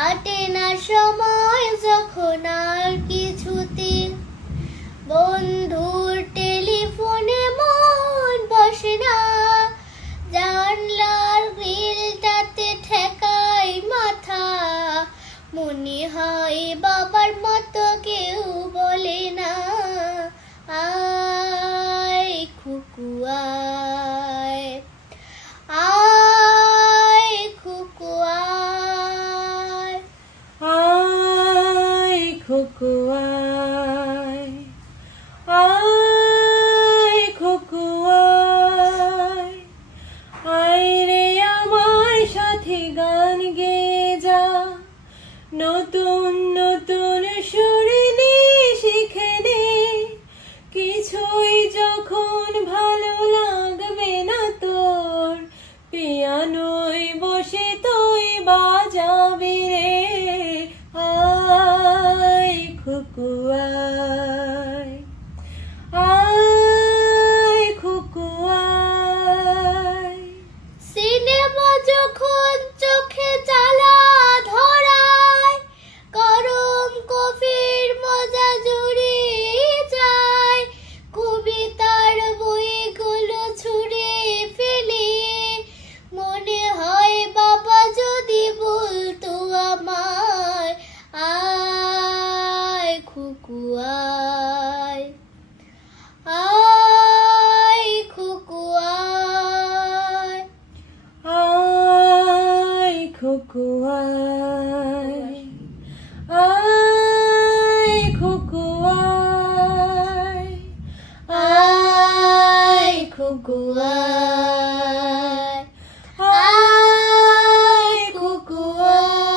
কাটে না সময় যখন আর কিছুতে বন্ধুর টেলিফোনে মন বসে না জানলার গ্রিলটাতে ঠেকাই মাথা মনে হয় বাবার মতো কেউ বলে না আয় খুকু আয় আয় খুকু আয় আয় খুকু আয় আয় খুকু আয় আয় রে আমার সাথে গান গেয়ে যা নতুন নতুন সুরে শিখে নে কিছুই যখন ভালো লাগবে না তোর পিয়ানোয় বসে তুই বাজাবি রে আয় খুকু আয় আয় খুকু আয় সিনেমা যখন চোখে জ্বালা ধরায় গরম কফির মজা জুড়িয়ে যায় কবিতার বইগুলো ছুঁড়ে ফেলে মনে হয় বাবা যদি বলতো আমায় আয় খুকু আয় আয় খুকু আয় আয় খুকু আয় আয় খুকু আয় আয় খুকু আয় আয় খুকু আয়